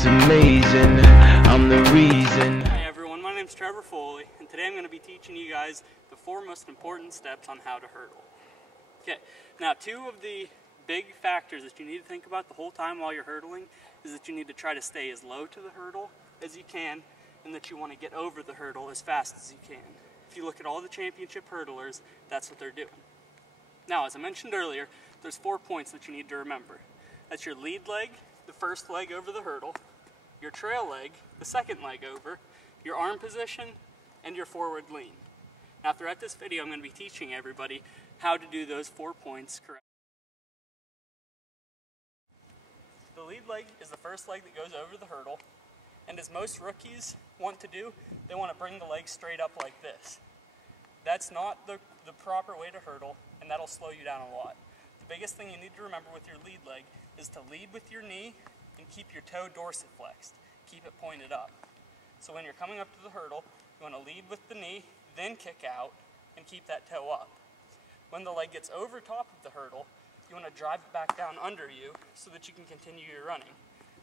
it's amazing, I'm the reason. Hi everyone, my name's Trevor Foley, and today I'm going to be teaching you guys the 4 most important steps on how to hurdle. Okay, now 2 of the big factors that you need to think about the whole time while you're hurdling is that you need to try to stay as low to the hurdle as you can, and that you want to get over the hurdle as fast as you can. If you look at all the championship hurdlers, that's what they're doing. Now, as I mentioned earlier, there's 4 points that you need to remember. That's your lead leg, the first leg over the hurdle, your trail leg, the second leg over, your arm position, and your forward lean. Now, throughout this video, I'm going to be teaching everybody how to do those 4 points correctly. The lead leg is the first leg that goes over the hurdle, and as most rookies want to do, they want to bring the leg straight up like this. That's not the proper way to hurdle, and that'll slow you down a lot. The biggest thing you need to remember with your lead leg is to lead with your knee and keep your toe dorsiflexed. Keep it pointed up. So when you're coming up to the hurdle, you want to lead with the knee, then kick out, and keep that toe up. When the leg gets over top of the hurdle, you want to drive it back down under you so that you can continue your running.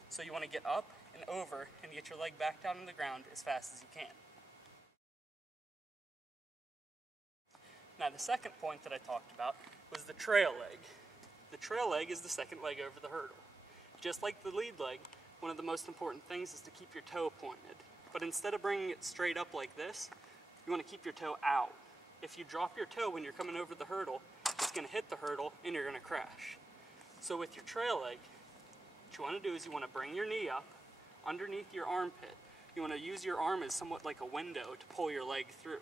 So you want to get up and over and get your leg back down on the ground as fast as you can. Now, the second point that I talked about was the trail leg. The trail leg is the second leg over the hurdle. Just like the lead leg, one of the most important things is to keep your toe pointed. But instead of bringing it straight up like this, you want to keep your toe out. If you drop your toe when you're coming over the hurdle, it's going to hit the hurdle and you're going to crash. So with your trail leg, what you want to do is you want to bring your knee up underneath your armpit. You want to use your arm as somewhat like a window to pull your leg through.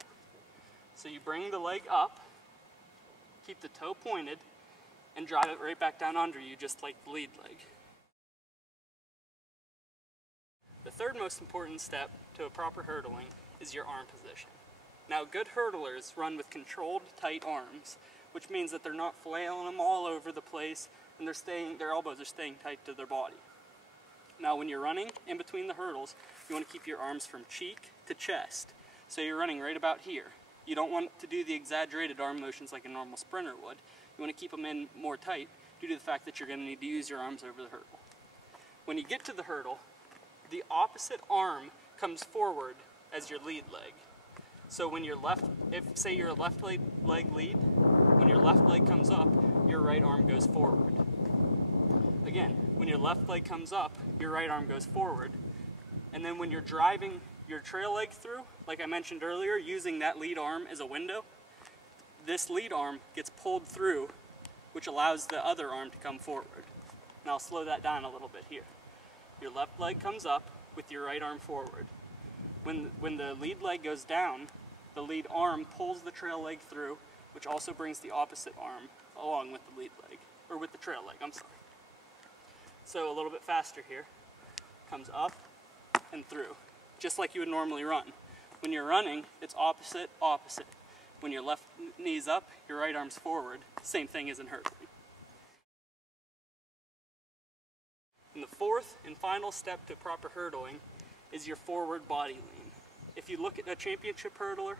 So you bring the leg up, keep the toe pointed, and drive it right back down under you just like the lead leg. The third most important step to a proper hurdling is your arm position. Now, good hurdlers run with controlled, tight arms, which means that they're not flailing them all over the place and their elbows are staying tight to their body. Now, when you're running in between the hurdles, you want to keep your arms from cheek to chest. So you're running right about here. You don't want to do the exaggerated arm motions like a normal sprinter would. You want to keep them in more tight due to the fact that you're going to need to use your arms over the hurdle. When you get to the hurdle, the opposite arm comes forward as your lead leg. So when you're say you're a left leg lead, when your left leg comes up, your right arm goes forward. Again, when your left leg comes up, your right arm goes forward. And then when you're driving your trail leg through, like I mentioned earlier, using that lead arm as a window, this lead arm gets pulled through, which allows the other arm to come forward. And I'll slow that down a little bit here. Your left leg comes up with your right arm forward. When the lead leg goes down, the lead arm pulls the trail leg through, which also brings the opposite arm along with the lead leg, or with the trail leg, I'm sorry. So a little bit faster here. Comes up and through, just like you would normally run. When you're running, it's opposite, opposite. When your left knee's up, your right arm's forward. Same thing as in hurdling. And the fourth and final step to proper hurdling is your forward body lean. If you look at a championship hurdler,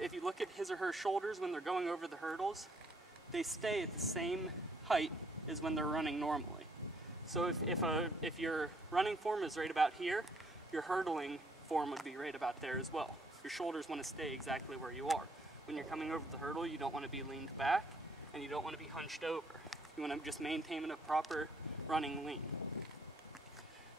if you look at his or her shoulders when they're going over the hurdles, they stay at the same height as when they're running normally. So if your running form is right about here, your hurdling form would be right about there as well. Your shoulders want to stay exactly where you are. When you're coming over the hurdle, you don't want to be leaned back, and you don't want to be hunched over. You want to just maintain a proper running lean.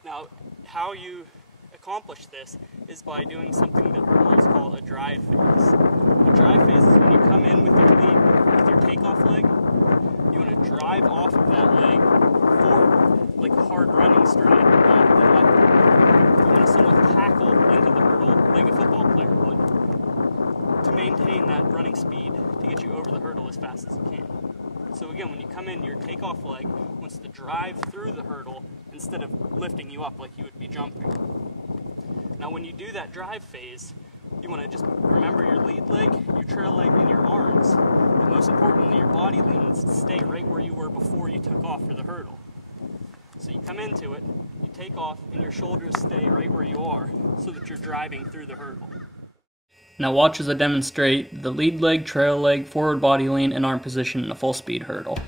Now, how you accomplish this is by doing something that hurdlers call a drive phase. A drive phase is when you come in with your lead, with your takeoff leg, you want to drive off of that leg forward, like a hard running stride off the up. You want to somewhat tackle into the hurdle like a football player would to maintain that running speed to get you over the hurdle as fast as you can. So again, when you come in, your takeoff leg wants to drive through the hurdle instead of lifting you up like you would be jumping. Now when you do that drive phase, you want to just remember your lead leg, your trail leg, and your arms. But most importantly, your body lean needs to stay right where you were before you took off for the hurdle. So you come into it, you take off, and your shoulders stay right where you are so that you're driving through the hurdle. Now watch as I demonstrate the lead leg, trail leg, forward body lean, and arm position in a full speed hurdle.